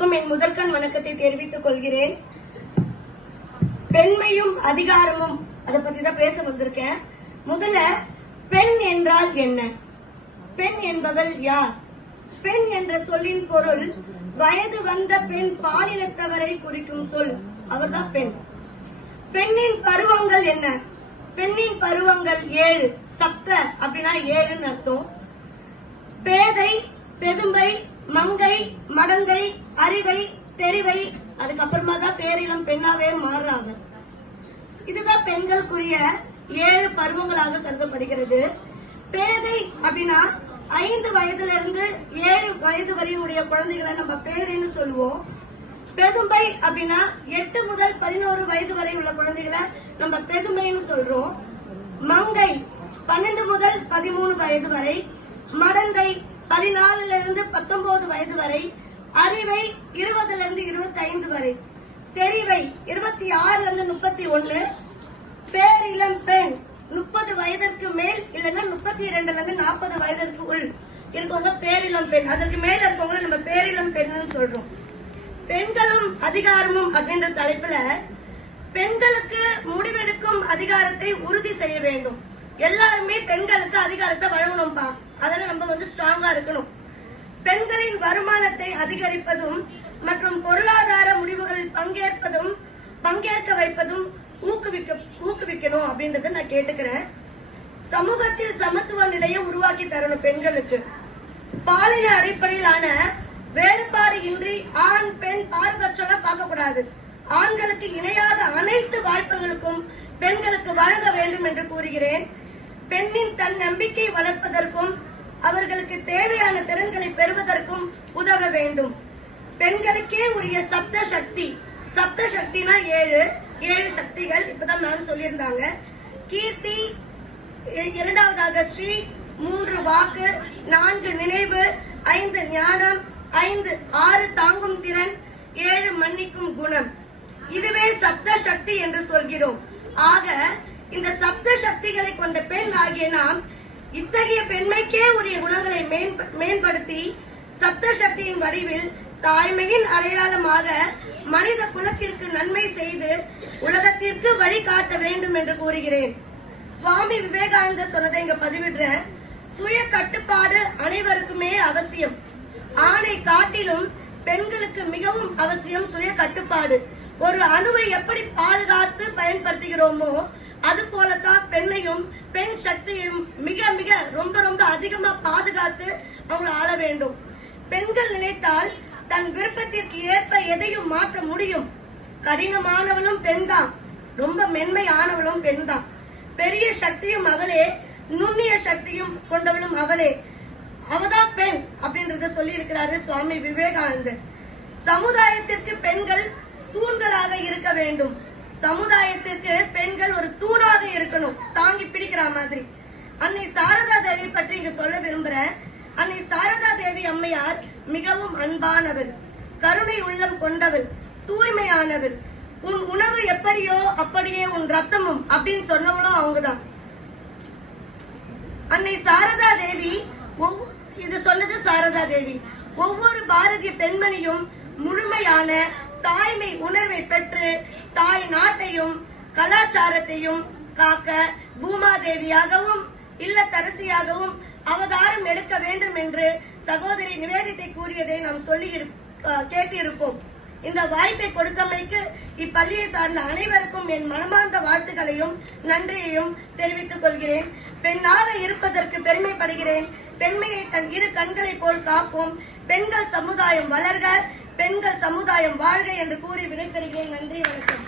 அனைவருக்கும் என் முதற்கண் வணக்கத்தை தெரிவித்துக் கொள்கிறேன். பெண்மையும் அதிகாரமும் அதை பத்தி தான் பேச வந்திருக்கேன். முதல்ல பெண் என்றால் என்ன? பெண் என்பவள் யார்? பெண் என்ற சொல்லின் பொருள் வயது வந்த பெண் பாலினத்தவரை குறிக்கும் சொல். அவர்தான் பெண். பெண்ணின் பருவங்கள் என்ன? பெண்ணின் பருவங்கள் 7. சப்த அப்படின்னா 7ன்னு அர்த்தம். பேதை, பெதும்பை, மங்கை, மடந்தை, அறிவை, தெரிவை, அதுக்கப்புறமா தான் பேரிளம் பெண்ணாவே மாறுறாங்க. இதுதான் பெண்களுக்குரிய 7 பருவங்களாக கருதப்படுகிறது. பேதை அப்படின்னா 5 வயதுல இருந்து 7 வயது வரையுடைய குழந்தைகளை நம்ம பேதைன்னு சொல்லுவோம். பெதும்பை அப்படின்னா 8 முதல் 11 வயது வரை உள்ள குழந்தைகளை நம்ம பெதுமைன்னு சொல்றோம். மங்கை 12 முதல் 13 வயது வரை, மடந்தை 14 இருந்து 19 வயது வரை, அறிவை 20 இருந்து 25 வரை, தெரிவை 26 இருந்து 31, பேரிளம் பெண் 30 வயதிற்கு மேல் இல்லைன்னா 32 இருந்து 40 வயதிற்கு உள் இருக்கவங்க பேரிளம் பெண். அதற்கு மேல இருக்கவங்க நம்ம பேரிளம் பெண்ணுன்னு சொல்றோம். பெண்களும் அதிகாரமும் அப்படின்ற தலைப்புல பெண்களுக்கு முடிவெடுக்கும் அதிகாரத்தை உறுதி செய்ய வேண்டும். எல்லாருமே பெண்களுக்கு அதிகாரத்தை வழங்கணும்பா. அதனால நம்ம ஸ்ட்ராங்கா இருக்கணும். பெண்களின் வருமானத்தை அதிகரிப்பதும் மற்றும் பொருளாதார முடிவுகளில் பங்கேற்க வைப்பதும் ஊக்குவிக்கணும் அப்படின்றத நான் கேட்டுக்கிறேன். சமூகத்தில் சமத்துவ நிலையை உருவாக்கி தரணும். பெண்களுக்கு பாலின அடிப்படையிலான வேறுபாடு இன்றி ஆண் பெண் பாரபட்சம் பார்க்க கூடாது. ஆண்களுக்கு இணையாத அனைத்து வாய்ப்புகளுக்கும் பெண்களுக்கு வழங்க வேண்டும் என்று கூறுகிறேன். பெண்ணின் தன் நம்பிக்கை வளர்ப்பதற்கும் அவர்களுக்கு தேவையான திறன்களை பெறுவதற்கும் உதவ வேண்டும். பெண்களுக்கே உரிய சப்த சக்தினா 7 சக்திகள் இப்பதான் நான் சொல்லியிருந்தாங்க. கீர்த்தி, 2வதாக ஸ்ரீ, 3 வாக்கு, 4 நினைவு, 5 ஞானம், 6 தாங்கும் திறன், 7 மன்னிக்கும் குணம். இதுவே சப்த சக்தி என்று சொல்கிறோம். ஆக இந்த சப்த சக்திகளை கொண்ட பெண் ஆகிய நாம் இத்தகைய பெண்மைக்கே உரிய குணங்களை மேம்படுத்தி சப்த சக்தியின் வடிவில் தாய்மையின் அடையாளமாக மனித குலத்திற்கு நன்மை செய்து உலகத்திற்கு வழிகாட்ட வேண்டும் என்று கூறுகிறேன். சுவாமி விவேகானந்தர் சொன்னதை இங்க பதிவிடுறேன். சுய கட்டுப்பாடு அனைவருக்குமே அவசியம். ஆணை காட்டிலும் பெண்களுக்கு மிகவும் அவசியம் சுய கட்டுப்பாடு. ஒரு அணுவை எப்படி பாதுகாத்து பயன்படுத்துகிறோமோ அது போலதான் பெண்ணையும் பெண் சக்தியையும் மிக மிக ரொம்ப அதிகமா பாதுகாத்து அவங்களை ஆள வேண்டும். பெண்கள் நினைத்தால் தன் விருப்பத்திற்கு ஏற்ப எதையும் மாற்ற முடியும். கடினமானவளும் பெண் தான், ரொம்ப மென்மையானவளும் பெண் தான். பெரிய சக்தியும் அவளே, நுண்ணிய சக்தியும் கொண்டவளும் அவளே. அவதான் பெண் அப்படின்றத சொல்லி இருக்கிறாரு சுவாமி விவேகானந்தர். சமுதாயத்திற்கு பெண்கள் தூண்களாக இருக்க வேண்டும். சமுதாயத்திற்கு பெண்கள் ஒரு தூணாக இருக்கணும், தாங்கி பிடிக்கிற மாதிரி. அன்னை சாரதா தேவி பற்றி இங்க சொல்ல விரும்புறேன். அன்னை சாரதா தேவி அம்மையார் மிகவும் அன்பானவள், கருணை உள்ளம் கொண்டவள், தூய்மையானவள். உன் உணவு எப்படியோ அப்படியே உன் ரத்தமும் அப்படின்னு சொன்னவளும் அவங்கதான். அன்னை சாரதா தேவி, இது சொன்னது சாரதா தேவி. ஒவ்வொரு பாரதிய பெண்மணியும் முழுமையான தாய்மை உணர்வை பெற்று தாய் நாட்டையும் கலாச்சாரத்தையும் காக்க பூமாதேவியாகவும் இல்லத்தரசியாகவும் அவதாரம் எடுக்க வேண்டும் என்று சகோதரி நிவேதித்தை கூறியதை நாம் சொல்லி கேட்டிருப்போம். இந்த வாய்ப்பை கொடுத்தமைக்கு இப்பள்ளியை சார்ந்த அனைவருக்கும் என் மனமார்ந்த வாழ்த்துக்களையும் நன்றியையும் தெரிவித்துக் கொள்கிறேன். பெண்ணாக இருப்பதற்கு பெருமைப்படுகிறேன். பெண்மையை தன் 2 கண்களை போல் காப்போம். பெண்கள் சமுதாயம் வளர்க, பெண்கள் சமுதாயம் வாழ்க என்று கூறி விடைபெறுகிறேன். நன்றி, வணக்கம்.